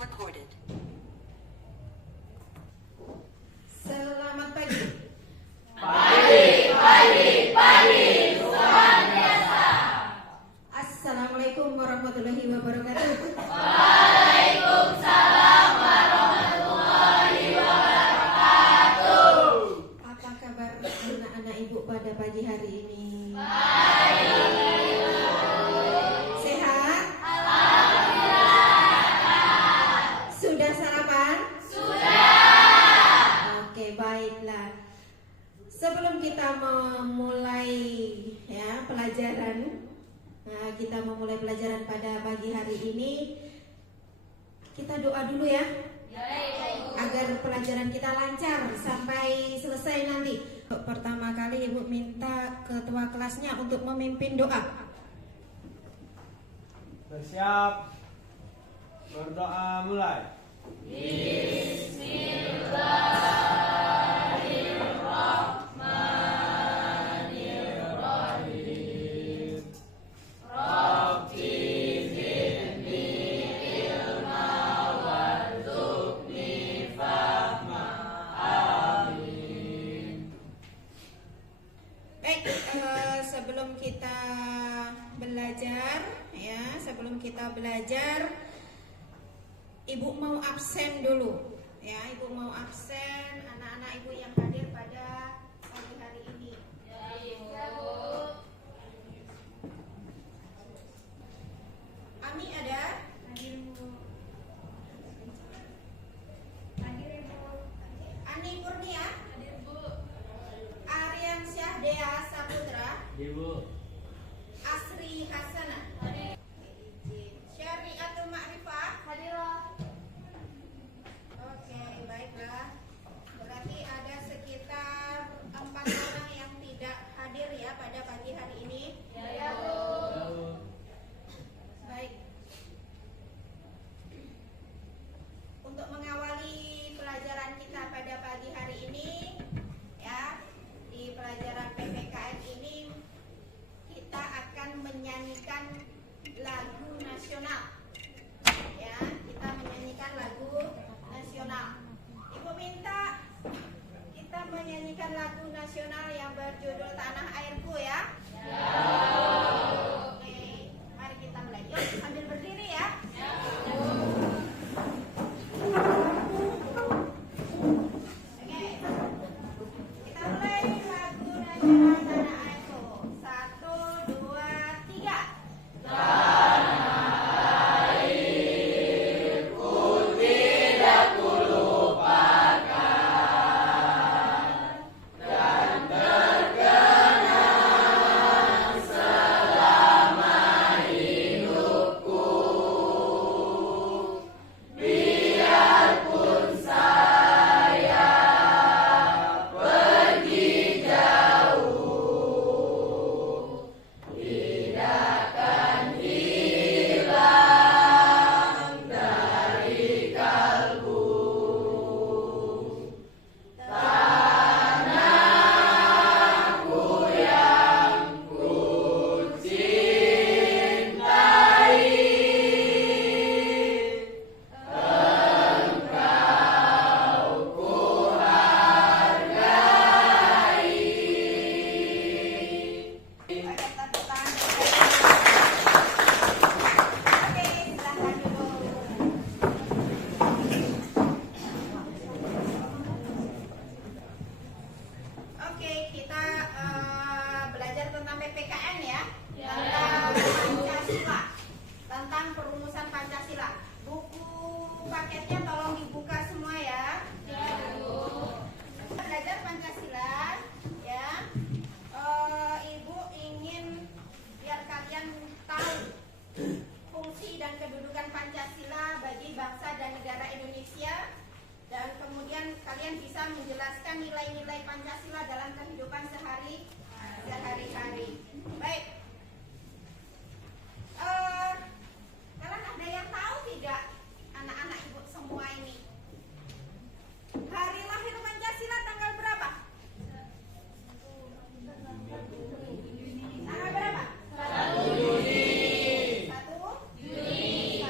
recorded. Selamat pagi. Pagi, luar biasa. Assalamualaikum warahmatullahi wabarakatuh. Waalaikumsalam warahmatullahi wabarakatuh. Apa kabar anak-anak ibu pada pagi hari ini? Sehat? Alhamdulillah. Sudah sarapan? Sudah. Oke, baiklah. Sebelum kita memulai pelajaran, kita memulai pelajaran pada pagi hari ini, kita doa dulu ya, agar pelajaran kita lancar sampai selesai nanti. Pertama kali Ibu minta ketua kelasnya untuk memimpin doa. Bersiap. Berdoa mulai. Bismillahirrahmanirrahim. Rabbi zidni ilma warzuqni fahma. Amin. Baik, sebelum kita belajar, Ibu mau absen dulu, ya. Ibu mau absen anak-anak Ibu yang hadir pada pagi hari ini. Ami ada? Hadir Bu. Hadir Ibu. Ani Kurnia? Hadir Bu. Aryan Syah Saputra? Ibu. Asri Hasanah? Hadir. Syariatul Ma'rifah? Hadir. Oke, baiklah. Berarti ada sekitar 4 orang yang tidak hadir ya pada pagi hari ini. Ya, Bu. Baik. Untuk mengawali pelajaran kita pada pagi hari ini, ya, di pelajaran PPKN ini kita akan menyanyikan lagu nasional. Ya, kita menyanyikan lagu nasional. Ibu minta kita menyanyikan lagu nasional yang berjudul Tanah Airku ya. Oke, mari kita mulai. Yuk, sambil berdiri ya. Oke, kita mulai lagu nasional Tanah Airku. 1, 2, 3. Oke, kita belajar tentang PPKN ya, tentang Pancasila, tentang perumusan Pancasila. Buku paketnya tolong dibuka semua ya. Kita belajar Pancasila, ya. Ibu ingin biar kalian tahu fungsi dan kedudukan Pancasila bagi bangsa dan negara Indonesia. Dan kemudian kalian bisa menjelaskan nilai-nilai Pancasila dalam kehidupan sehari-hari. Baik. Kalian ada yang tahu tidak, anak-anak ibu semua ini? Hari lahir Pancasila tanggal berapa? Tanggal berapa? 1 Juni. 1 Juni.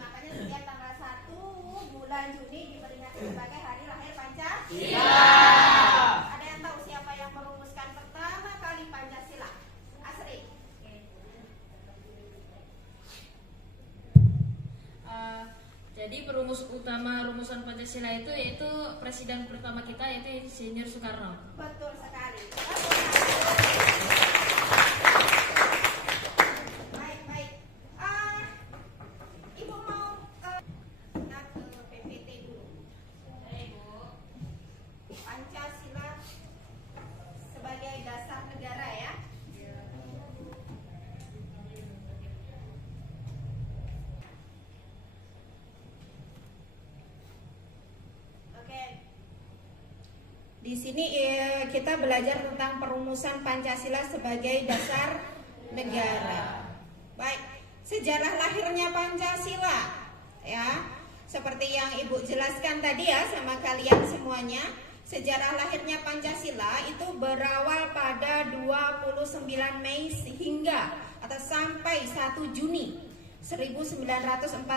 Makanya setiap tanggal 1 Pancasila itu yaitu presiden pertama kita yaitu Insinyur Soekarno. Betul sekali. Baik. Ibu mau kita ke PPT dulu. Pancasila sebagai dasar negara ya. Oke. Di sini kita belajar tentang perumusan Pancasila sebagai dasar negara. Baik, sejarah lahirnya Pancasila ya. Seperti yang Ibu jelaskan tadi ya sama kalian semuanya, sejarah lahirnya Pancasila itu berawal pada 29 Mei hingga atau sampai 1 Juni 1945,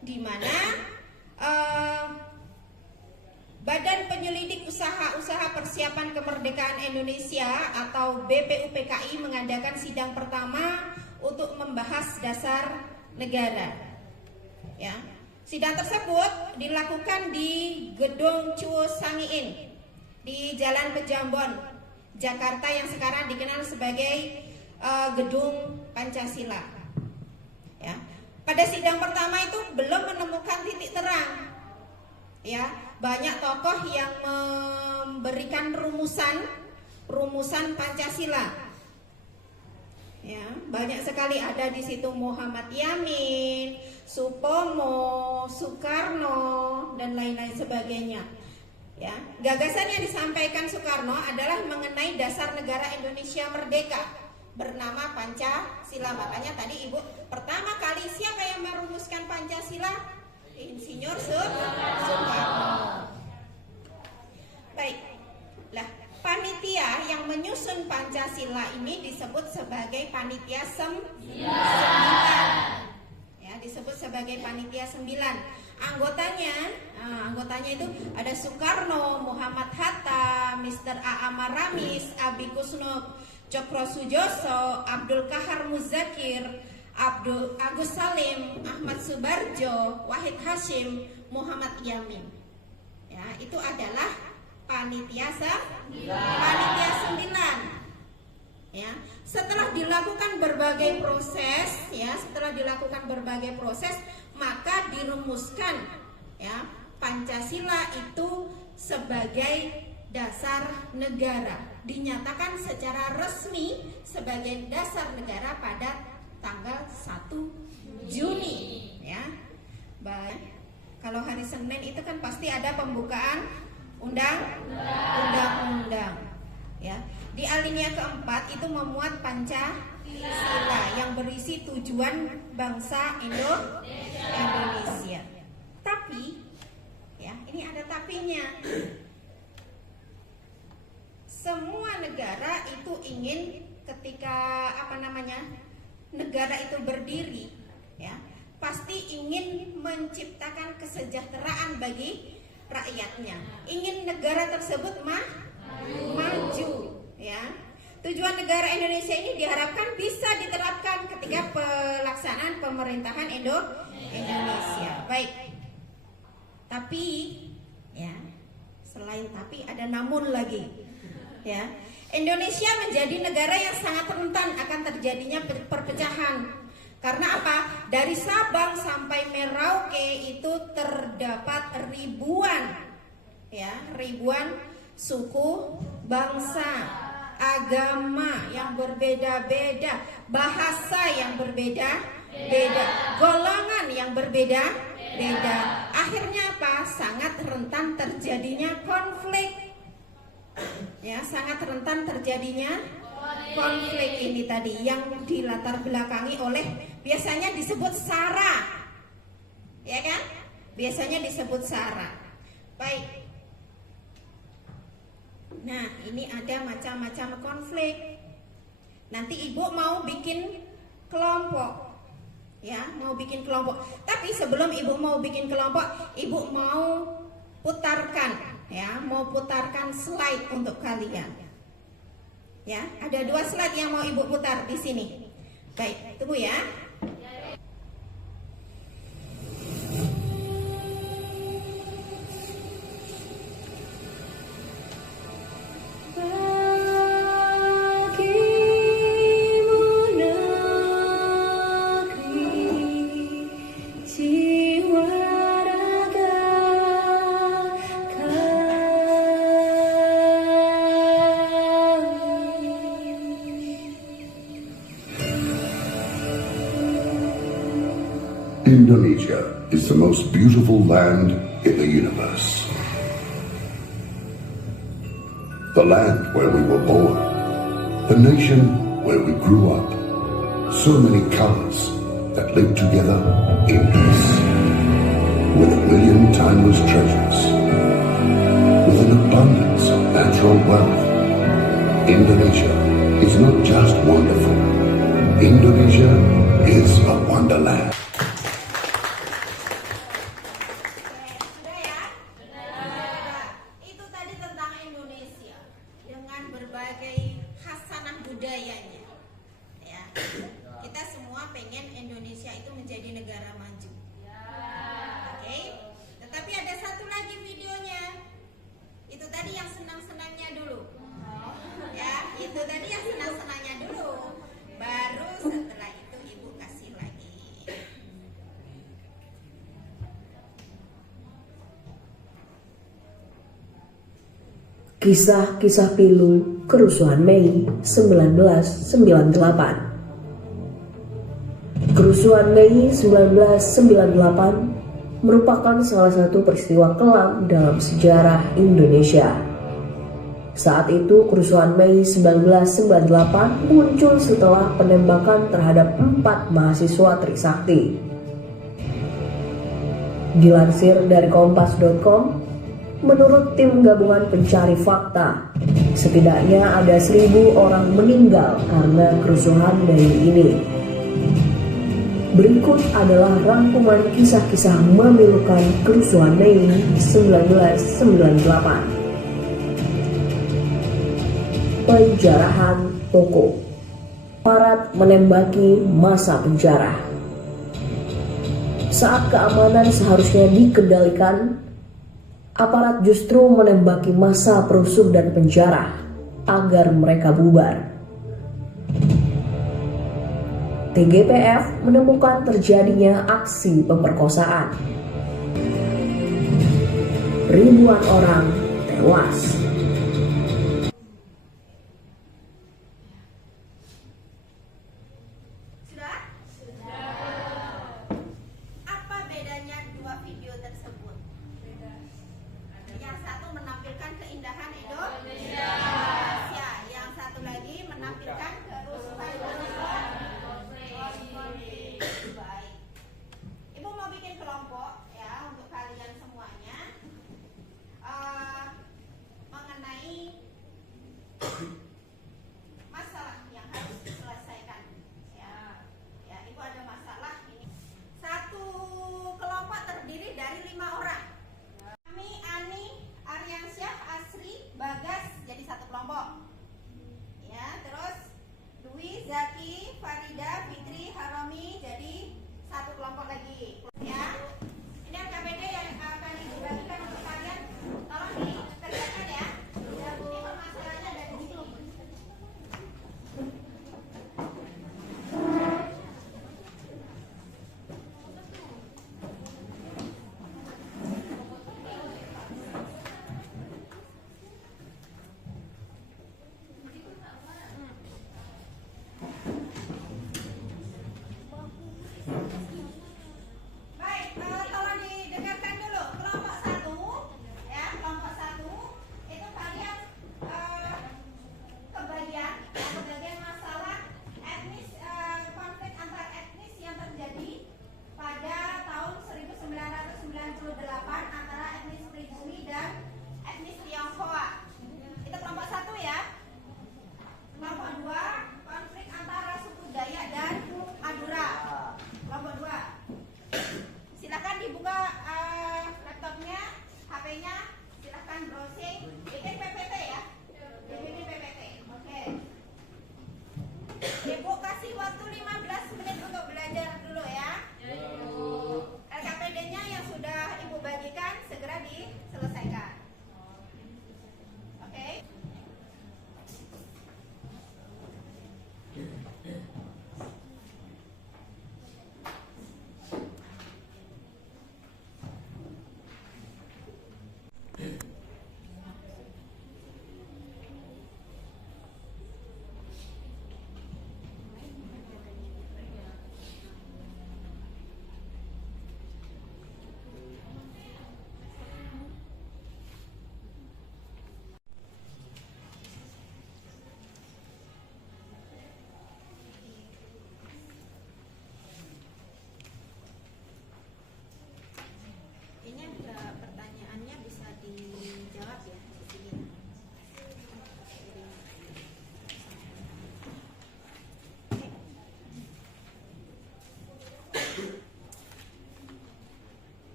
di mana Badan Penyelidik Usaha-Usaha Persiapan Kemerdekaan Indonesia atau BPUPKI mengadakan sidang pertama untuk membahas dasar negara. Ya. Sidang tersebut dilakukan di Gedung Chuo Sangiin di Jalan Pejambon, Jakarta yang sekarang dikenal sebagai Gedung Pancasila. Ya. Pada sidang pertama itu belum menemukan titik terang. Ya, banyak tokoh yang memberikan rumusan Pancasila. Ya, banyak sekali ada di situ Muhammad Yamin, Supomo, Soekarno dan lain-lain sebagainya. Ya, gagasan yang disampaikan Soekarno adalah mengenai dasar negara Indonesia merdeka bernama Pancasila. Makanya tadi Ibu pertama kali siapa yang merumuskan Pancasila? Insinyur Soekarno. Baik. Lah, panitia yang menyusun Pancasila ini disebut sebagai panitia 9. Ya, disebut sebagai panitia 9. Anggotanya itu ada Soekarno, Muhammad Hatta, Mr. A. Maramis, Abi Kusno Cokrosujoso, Abdul Kahar Muzakir, Agus Salim, Ahmad Subarjo, Wahid Hashim, Muhammad Yamin. Ya, itu adalah panitia 9. Ya, setelah dilakukan berbagai proses, maka dirumuskan ya Pancasila itu sebagai dasar negara. Dinyatakan secara resmi sebagai dasar negara pada tanggal 1 Juni ya. Baik. Kalau hari Senin itu kan pasti ada pembukaan undang-undang ya. Di alinea keempat itu memuat Pancasila yang berisi tujuan bangsa Indonesia. Tapi ya, ini ada tapinya. Semua negara itu ingin ketika negara itu berdiri ya, pasti ingin menciptakan kesejahteraan bagi rakyatnya. Ingin negara tersebut maju ya. Tujuan negara Indonesia ini diharapkan bisa diterapkan ketika pelaksanaan pemerintahan Indonesia. Baik. Tapi ya, selain tapi ada namun lagi. Ya. Indonesia menjadi negara yang sangat rentan akan terjadinya perpecahan. Karena apa? Dari Sabang sampai Merauke itu terdapat ribuan suku, bangsa, agama yang berbeda-beda, bahasa yang berbeda-beda, golongan yang berbeda-beda. Akhirnya apa? Sangat rentan terjadinya konflik. Ya, sangat rentan terjadinya konflik ini tadi yang dilatar belakangi oleh biasanya disebut SARA. Ya kan? Biasanya disebut SARA. Baik. Nah, ini ada macam-macam konflik. Nanti Ibu mau bikin kelompok. Ya, mau bikin kelompok. Tapi sebelum Ibu mau bikin kelompok, Ibu mau putarkan slide untuk kalian. Ya, ada 2 slide yang mau Ibu putar di sini. Baik, tunggu ya. Indonesia is the most beautiful land in the universe. The land where we were born, the nation where we grew up. So many colors that live together in peace. With 1,000,000 timeless treasures, with an abundance of natural wealth, Indonesia is not just wonderful. Indonesia is a wonderland. Sudah ya? Itu tadi tentang Indonesia dengan berbagai khasanah budayanya. Ya. Kita semua pengen Indonesia itu menjadi negara maju. Oke? Tetapi ada satu lagi videonya. Itu tadi yang senang-senangnya dulu. Ya, itu tadi yang senang-senangnya dulu. Baru setelah itu Ibu kasih lagi. Kisah-kisah pilu kerusuhan Mei 1998. Kerusuhan Mei 1998 merupakan salah satu peristiwa kelam dalam sejarah Indonesia. Saat itu kerusuhan Mei 1998 muncul setelah penembakan terhadap 4 mahasiswa Trisakti. Dilansir dari kompas.com, menurut tim gabungan pencari fakta, setidaknya ada 1.000 orang meninggal karena kerusuhan Mei ini. Berikut adalah rangkuman kisah-kisah memilukan kerusuhan Mei 1998. Penjarahan toko. Aparat menembaki masa penjara. Saat keamanan seharusnya dikendalikan, aparat justru menembaki massa perusuh dan penjara agar mereka bubar. TGPF menemukan terjadinya aksi pemerkosaan. Ribuan orang tewas. Sudah? Apa bedanya dua video tersebut? Yang satu menampilkan keindahan Indonesia. Yang satu lagi menampilkan kerusuhan Indonesia. Baik. Ibu mau bikin kelompok ya untuk kalian semuanya.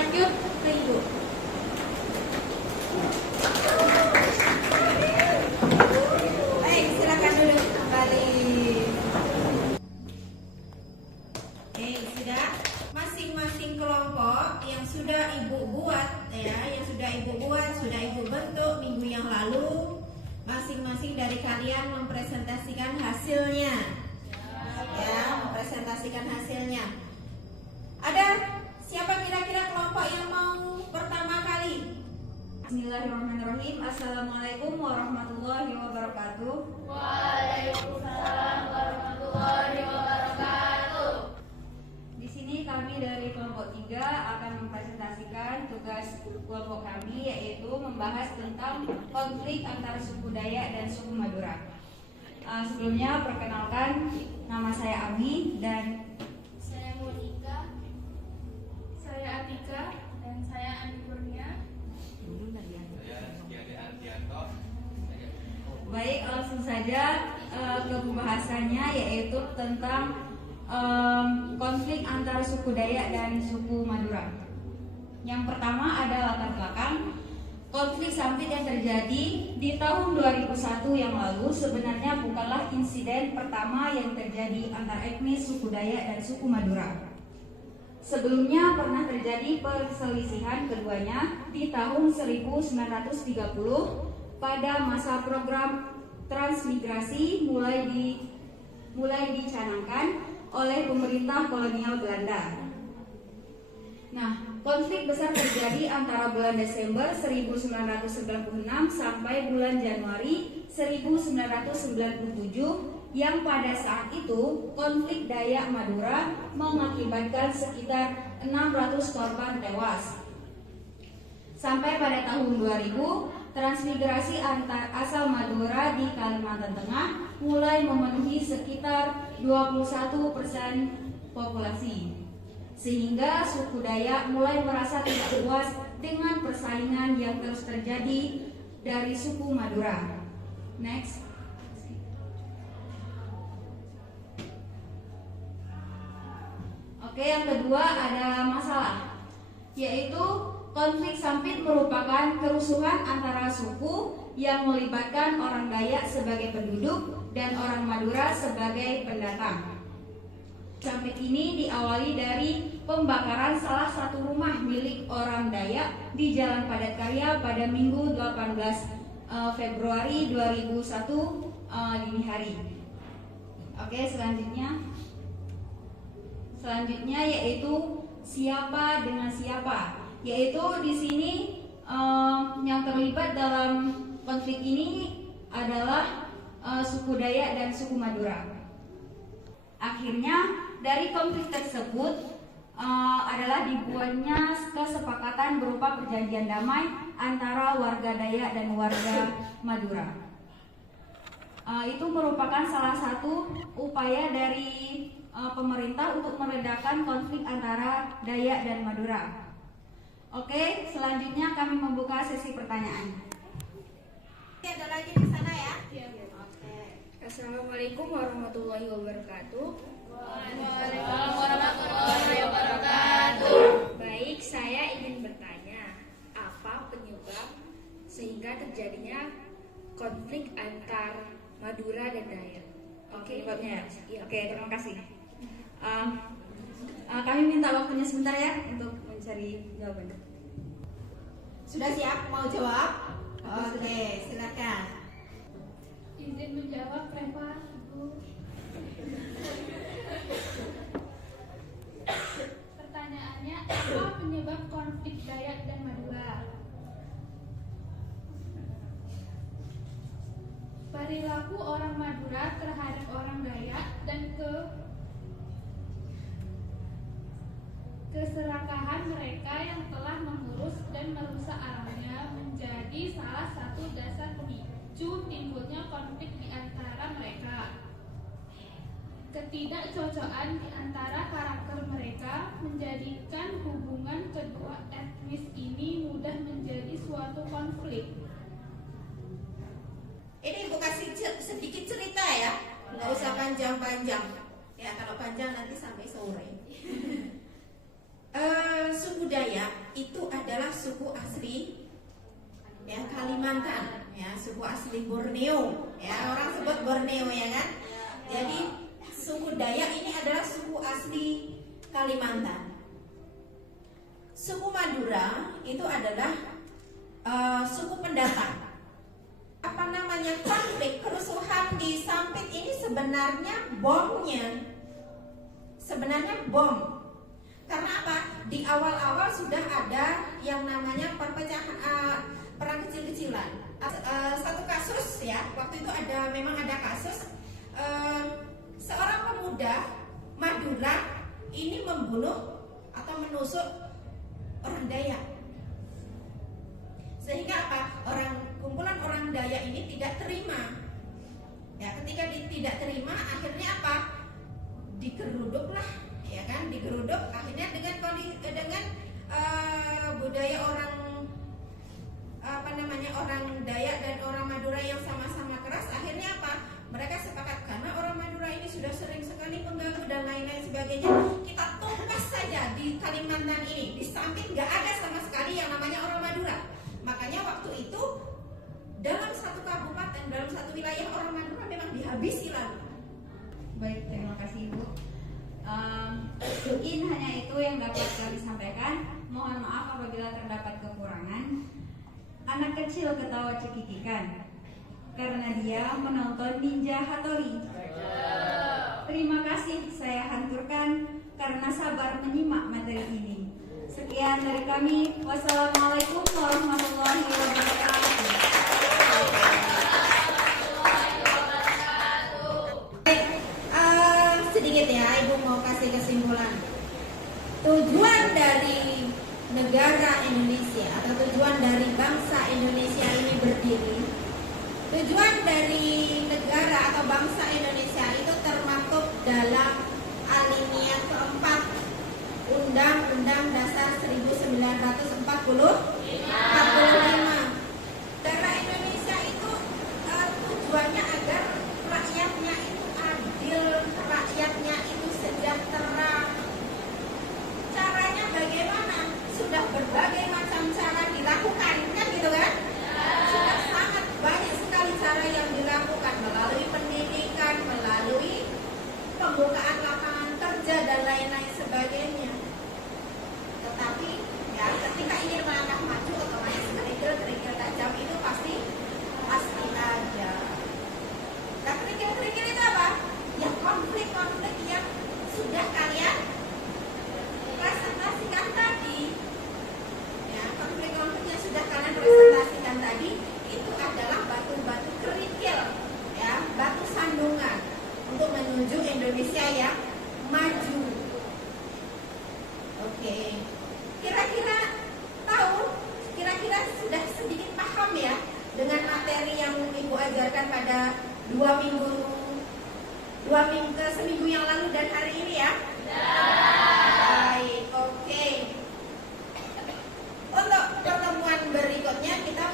lanjut ke Ibu. Baik, silakan duduk kembali. Oke, sudah. Masing-masing kelompok yang sudah Ibu buat sudah Ibu bentuk minggu yang lalu, masing-masing dari kalian mempresentasikan hasilnya. Ya, mempresentasikan hasilnya. Ada siapa kira-kira kelompok yang mau pertama kali? Bismillahirrahmanirrahim. Assalamualaikum warahmatullahi wabarakatuh. Waalaikumsalam warahmatullahi wabarakatuh. Di sini kami dari kelompok 3 akan mempresentasikan tugas kelompok kami, yaitu membahas tentang konflik antara suku Dayak dan suku Madura. Sebelumnya perkenalkan, nama saya Ami dan Saya Monika, saya Atika, dan saya Andi Kurnia. baik, langsung saja ke pembahasannya, yaitu tentang konflik antara suku Dayak dan suku Madura. Yang pertama ada latar belakang. Konflik sampit yang terjadi di tahun 2001 yang lalu sebenarnya bukanlah insiden pertama yang terjadi antar etnis suku Dayak dan suku Madura. Sebelumnya pernah terjadi perselisihan keduanya di tahun 1930 pada masa program transmigrasi mulai dicanangkan oleh pemerintah kolonial Belanda. Nah, konflik besar terjadi antara bulan Desember 1996 sampai bulan Januari 1997 yang pada saat itu konflik Dayak Madura mengakibatkan sekitar 600 korban tewas. Sampai pada tahun 2000, transmigrasi antar asal Madura di Kalimantan Tengah mulai memenuhi sekitar 21% populasi. Sehingga suku Dayak mulai merasa tidak puas dengan persaingan yang terus terjadi dari suku Madura. Next. Oke, yang kedua ada masalah, yaitu konflik sampit merupakan kerusuhan antara suku yang melibatkan orang Dayak sebagai penduduk dan orang Madura sebagai pendatang. Sampit ini diawali dari pembakaran salah satu rumah milik orang Dayak di Jalan Padatkarya pada Minggu 18 Februari 2001 dini hari. Oke, selanjutnya yaitu siapa dengan siapa. Yaitu di sini yang terlibat dalam konflik ini adalah suku Dayak dan suku Madura. Akhirnya dari konflik tersebut adalah dibuatnya kesepakatan berupa perjanjian damai antara warga Dayak dan warga Madura. Itu merupakan salah satu upaya dari pemerintah untuk meredakan konflik antara Dayak dan Madura. Oke, selanjutnya kami membuka sesi pertanyaan. Ada lagi di sana ya? Oke. Assalamualaikum warahmatullahi wabarakatuh. Waalaikumsalam warahmatullahi wabarakatuh. Baik, saya ingin bertanya, apa penyebab sehingga terjadinya konflik antar Madura dan Dayak? Oke, penyebabnya. Iya. Oke, terima kasih. Kami minta waktunya sebentar ya untuk mencari jawaban. Sudah siap mau jawab? Oke, silakan. Izin menjawab, Reva, Ibu. Pertanyaannya, apa penyebab konflik Dayak dan Madura? Perilaku orang Madura terhadap orang Dayak dan keserakahan mereka yang telah mengurus dan merusak alamnya menjadi salah satu dasar pemicu timbulnya konflik di antara mereka. Ketidakcocokan di antara karakter mereka menjadikan hubungan kedua etnis ini mudah menjadi suatu konflik. Ini Ibu kasih sedikit cerita ya, nggak usah panjang-panjang. Ya kalau panjang nanti sampai sore. Suku Dayak asli Borneo, ya orang sebut Borneo ya kan. Jadi suku Dayak ini adalah suku asli Kalimantan. Suku Madura itu adalah suku pendatang. Apa namanya, konflik kerusuhan di Sampit ini sebenarnya bom. Karena apa? Di awal-awal sudah ada yang namanya perpecahan, perang kecil-kecilan. Satu kasus ya, waktu itu memang ada kasus seorang pemuda Madura ini membunuh atau menusuk orang Dayak. Sehingga apa? Kumpulan orang Dayak ini tidak terima. Ya, ketika tidak terima, akhirnya apa? Digeruduklah, ya kan? Digeruduk. Akhirnya dengan budaya orang orang Dayak dan orang Madura yang sama-sama keras, akhirnya apa? Mereka sepakat, karena orang Madura ini sudah sering sekali mengganggu dan lain-lain sebagainya, kita tumpas saja di Kalimantan ini. Di Sampit nggak ada sama sekali yang namanya orang Madura. Makanya waktu itu dalam satu kabupaten, dalam satu wilayah orang Madura memang dihabisi lalu. Baik, terima kasih Ibu. Mungkin hanya itu yang dapat kami sampaikan. Mohon maaf apabila terdapat kekurangan. Anak kecil ketawa cekikikan karena dia menonton Ninja Hattori. Terima kasih saya hanturkan karena sabar menyimak materi ini. Sekian dari kami. Wassalamualaikum warahmatullahi wabarakatuh. Sedikit ya, Ibu mau kasih kesimpulan. Tujuan dari negara Indonesia atau tujuan dari bangsa Indonesia ini berdiri, tujuan dari negara atau bangsa Indonesia itu termaktub dalam alinea keempat Undang-Undang Dasar 1945. Negara Indonesia itu tujuannya agar rakyatnya itu adil, rakyatnya itu sejahtera. Caranya bagaimana? Sudah berbagai macam cara dilakukan, kan gitu kan? Sudah sangat banyak sekali cara yang dilakukan, melalui pendidikan, melalui pembukaan lapangan kerja dan lain-lain sebagainya. Tetapi ya ketika ingin melangkah maju, otomatis kerikil tajam itu pasti ada. Nah, kerikil itu apa? Ya konflik-konflik yang sudah kalian presentasikan tadi. Ya, konflik-konflik yang sudah kalian presentasikan tadi itu adalah batu-batu kerikil, ya, batu sandungan untuk menuju Indonesia yang maju. Oke. Kira-kira sudah sedikit paham ya dengan materi yang Ibu ajarkan pada seminggu yang lalu dan hari ini ya? Baik, oke. Untuk pertemuan berikutnya kita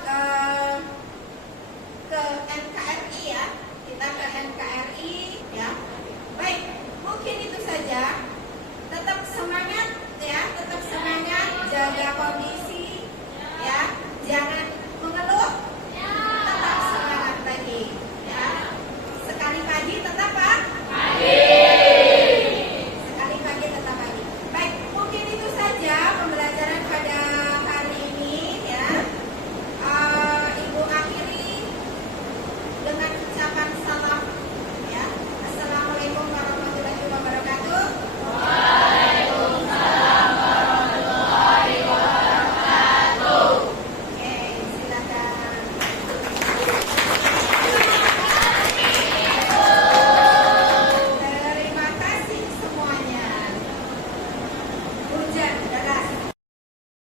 ke NKRI ya. Kita ke NKRI ya. Baik, mungkin itu saja. Tetap semangat ya, tetap semangat, jaga kondisi